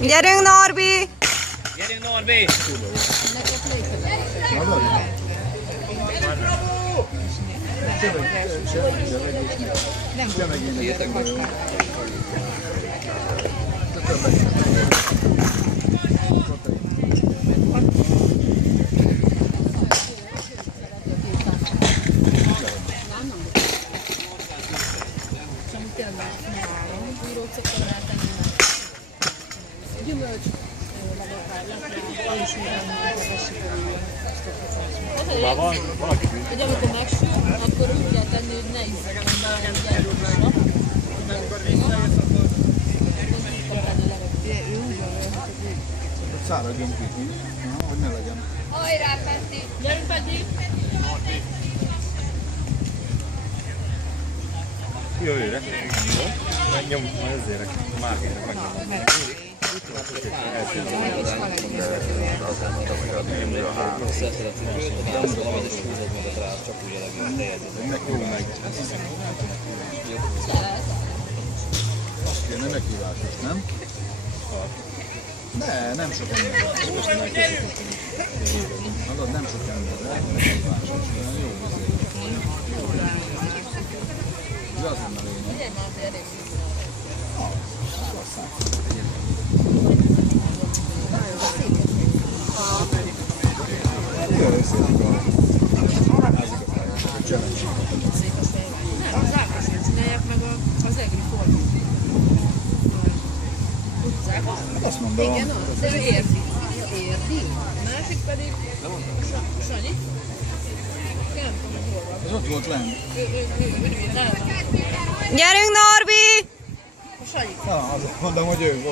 Gyerünk, Norbi! Gyerünk, Norbi! Már van valaki? Hogy amikor megsül, akkor úgy kell tenni, hogy ne izzadjon be a gyermekra. Száradjunk ki, hogy ne legyen. Hajrá, Peti! Gyerünk, Peti! Jövőre. Megnyom, ezért a márkének megnyom. Azt kéne meghívásos, nem? Ne, nem sok ember. Hallod, nem sok ember. Meghívásos. Jó vizé. Ez az lenne lényeg. Az Ákosért csinálják meg az egri fordít. Azt mondom. Igen, az, de ő érdi. Érdi. A másik pedig Sanyi. Én nem tudom, hogy hol van. Ez ott volt lenn. Gyerünk, Norbi! A Sanyi. Azt mondom, hogy ő ott